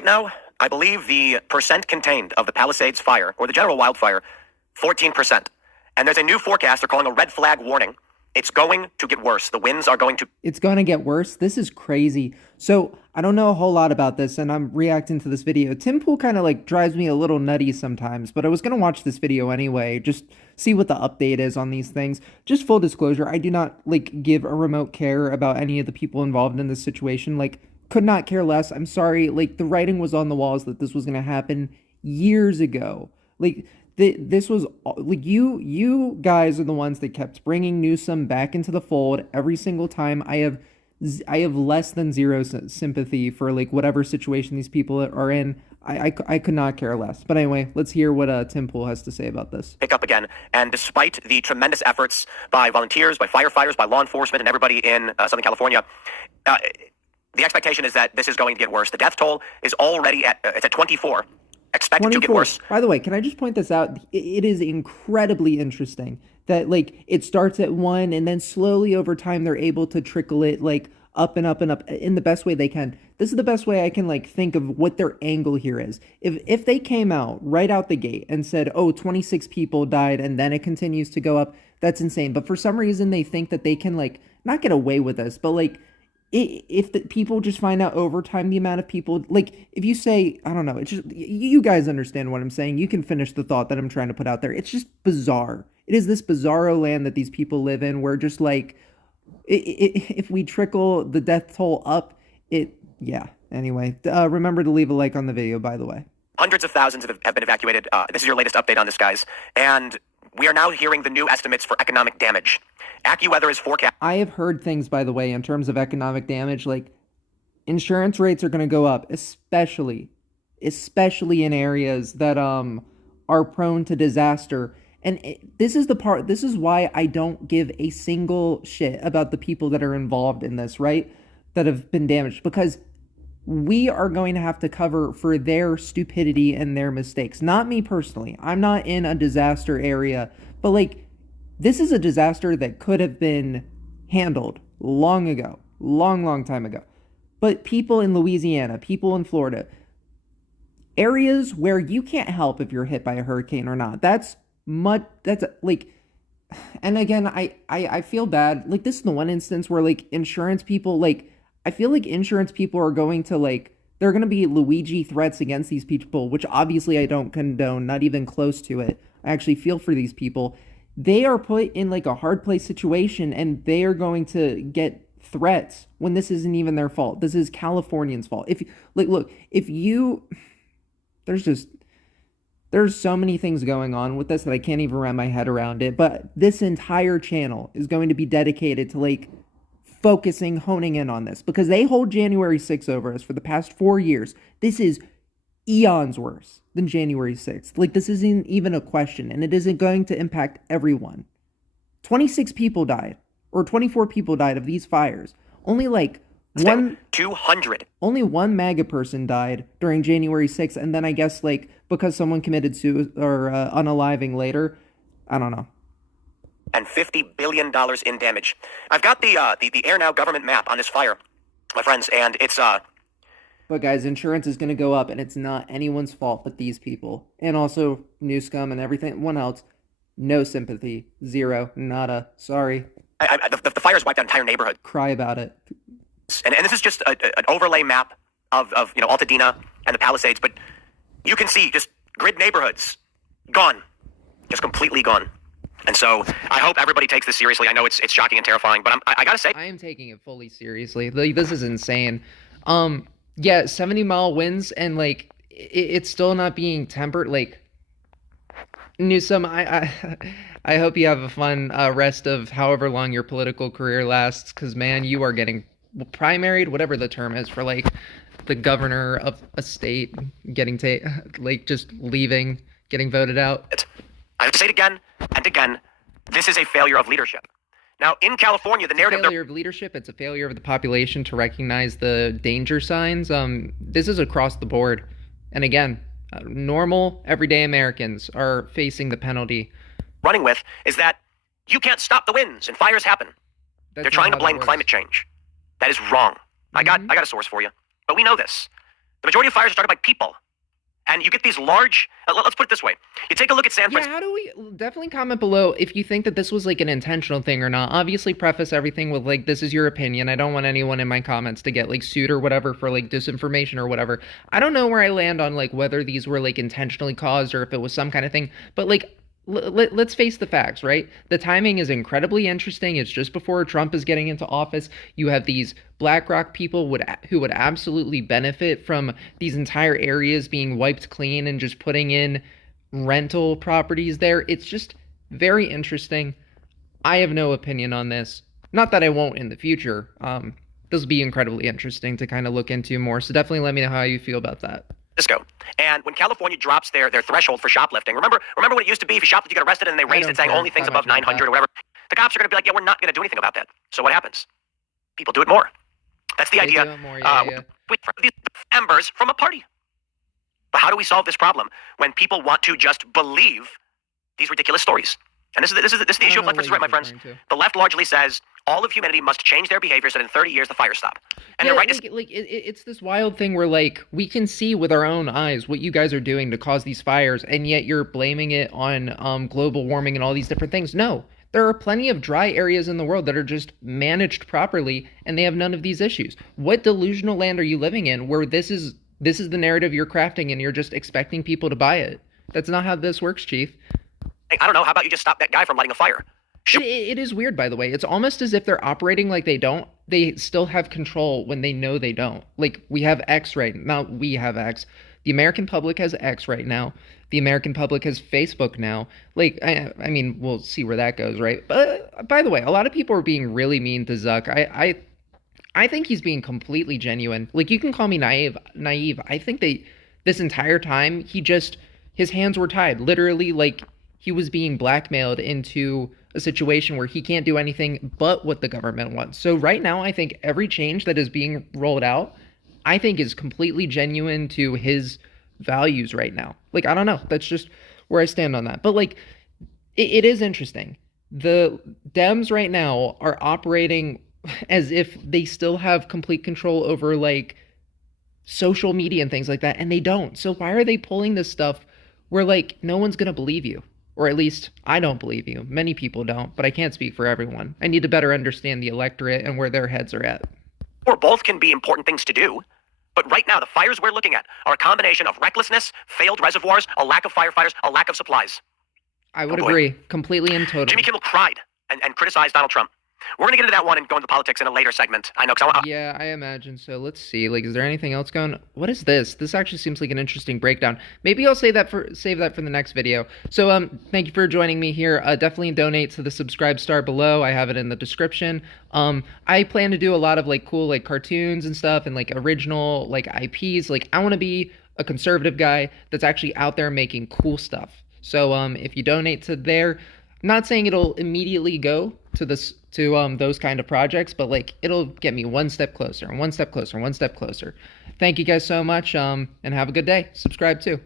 right now, I believe the percent contained of the Palisades fire, or the general wildfire, 14%. And there's a new forecast they're calling a red flag warning. It's going to get worse. The winds are going to... It's going to get worse. This is crazy. So I don't know a whole lot about this, and I'm reacting to this video. Tim Pool kind of like drives me a little nutty sometimes, but I was going to watch this video anyway, just see what the update is on these things. Just full disclosure, I do not like give a remote care about any of the people involved in this situation. Like, could not care less. I'm sorry. Like, the writing was on the walls that this was going to happen years ago. Like, this was like you guys are the ones that kept bringing Newsom back into the fold every single time. I have less than zero sympathy for like whatever situation these people are in. I could not care less. But anyway, let's hear what Tim Pool has to say about this. Pick up again. And despite the tremendous efforts by volunteers, by firefighters, by law enforcement, and everybody in Southern California, the expectation is that this is going to get worse. The death toll is already it's at 24. Expected to get worse. By the way, can I just point this out? It is incredibly interesting that like it starts at 1 and then slowly over time they're able to trickle it like up and up and up in the best way they can. This is the best way I can like think of what their angle here is. If they came out right out the gate and said, "Oh, 26 people died," and then it continues to go up, that's insane. But for some reason they think that they can like not get away with this, but like if the people just find out over time the amount of people, like if you say, I don't know, it's just, you guys understand what I'm saying. You can finish the thought that I'm trying to put out there. It's just bizarre. It is this bizarro land that these people live in where just like, if we trickle the death toll up, yeah. Anyway, remember to leave a like on the video, by the way. Hundreds of thousands have been evacuated. This is your latest update on this, guys. And we are now hearing the new estimates for economic damage. AccuWeather is forecast. I have heard things, by the way, in terms of economic damage, like insurance rates are going to go up, especially in areas that are prone to disaster. And this is why I don't give a single shit about the people that are involved in this, right? That have been damaged, because we are going to have to cover for their stupidity and their mistakes. Not me personally. I'm not in a disaster area, but like this is a disaster that could have been handled long ago, long time ago. But people in Louisiana, people in Florida, areas where you can't help if you're hit by a hurricane or not. That's like, and again, I feel bad. Like this is the one instance where like insurance people, like I feel like insurance people are going to like, they're going to be Luigi threats against these people, which obviously I don't condone, not even close to it. I actually feel for these people. They are put in like a hard place situation and they are going to get threats when this isn't even their fault. This is Californians' fault. If like, look, there's so many things going on with this that I can't even wrap my head around it. But this entire channel is going to be dedicated to like focusing, honing in on this, because they hold January 6th over us for the past 4 years. This is eons worse than January 6th. Like, this isn't even a question, and it isn't going to impact everyone. 26 people died, or 24 people died of these fires. Only like 200. Only one MAGA person died during January 6th, and then I guess like because someone committed suicide or unaliving later. I don't know. And $50 billion in damage. I've got the AirNow government map on this fire, my friends, and it's But guys, insurance is going to go up, and it's not anyone's fault but these people, and also Newscom and everyone else. No sympathy, zero, nada. Sorry. The fires wiped out entire neighborhood. Cry about it. And this is just an overlay map of Altadena and the Palisades, but you can see just grid neighborhoods gone, just completely gone. And so I hope everybody takes this seriously. I know it's shocking and terrifying, but I gotta say, I am taking it fully seriously. This is insane. Yeah, 70-mile winds, and like it's still not being tempered. Like Newsom, I hope you have a fun rest of however long your political career lasts, because man, you are getting primaried, whatever the term is for like the governor of a state getting like just leaving, getting voted out. I have to say it again and again. This is a failure of leadership. Now, in California, the narrative... It's a failure of leadership. It's a failure of the population to recognize the danger signs. This is across the board. And again, normal, everyday Americans are facing the penalty. Running with is that you can't stop the winds and fires happen. They're trying to blame climate change. That is wrong. I got a source for you. But we know this. The majority of fires are started by people. And you get these large, let's put it this way. You take a look at San Francisco. Yeah, how do we definitely comment below if you think that this was like an intentional thing or not? Obviously, preface everything with like, this is your opinion. I don't want anyone in my comments to get like sued or whatever for like disinformation or whatever. I don't know where I land on like whether these were like intentionally caused or if it was some kind of thing, but like, let's face the facts, right? The timing is incredibly interesting. It's just before Trump is getting into office. You have these BlackRock people who would absolutely benefit from these entire areas being wiped clean and just putting in rental properties there. It's just very interesting. I have no opinion on this. Not that I won't in the future. This will be incredibly interesting to kind of look into more. So definitely let me know how you feel about that. And when California drops their threshold for shoplifting, remember when it used to be if you shoplifted, you got arrested, and they raised it saying only things above 900 or whatever. The cops are going to be like, yeah, we're not going to do anything about that. So what happens? People do it more. That's the idea. These members from a party. But how do we solve this problem when people want to just believe these ridiculous stories? And this is the issue of left versus right, my friends. The left largely says all of humanity must change their behavior so that in 30 years the fires stop. And yeah, the right it's this wild thing where like we can see with our own eyes what you guys are doing to cause these fires, and yet you're blaming it on global warming and all these different things. No, there are plenty of dry areas in the world that are just managed properly, and they have none of these issues. What delusional land are you living in where this is the narrative you're crafting and you're just expecting people to buy it? That's not how this works, Chief. I don't know. How about you just stop that guy from lighting a fire? It is weird, by the way. It's almost as if they're operating like they still have control when they know they don't. Like, we have X right now. We have X. The American public has X right now. The American public has Facebook now. Like, I mean, we'll see where that goes, right? But, by the way, a lot of people are being really mean to Zuck. I think he's being completely genuine. Like, you can call me naive. I think this entire time, his hands were tied. Literally, like, he was being blackmailed into a situation where he can't do anything but what the government wants. So right now, I think every change that is being rolled out, I think is completely genuine to his values right now. Like, I don't know. That's just where I stand on that. But like, it is interesting. The Dems right now are operating as if they still have complete control over like social media and things like that, and they don't. So why are they pulling this stuff where like no one's gonna believe you? Or at least I don't believe you. Many people don't, but I can't speak for everyone. I need to better understand the electorate and where their heads are at. Or both can be important things to do. But right now, the fires we're looking at are a combination of recklessness, failed reservoirs, a lack of firefighters, a lack of supplies. I would agree completely and totally. Jimmy Kimmel cried and criticized Donald Trump. We're going to get into that one and go into politics in a later segment. I know. Yeah, I imagine so. Let's see. Like, is there anything else going? What is this? This actually seems like an interesting breakdown. Maybe I'll save that for the next video. So, thank you for joining me here. Definitely donate to the subscribe star below. I have it in the description. I plan to do a lot of like cool like cartoons and stuff and like original like IPs. Like, I want to be a conservative guy that's actually out there making cool stuff. So, if you donate to there, I'm not saying it'll immediately go to those kind of projects, but like it'll get me one step closer and one step closer and one step closer. Thank you guys so much, and have a good day. Subscribe too.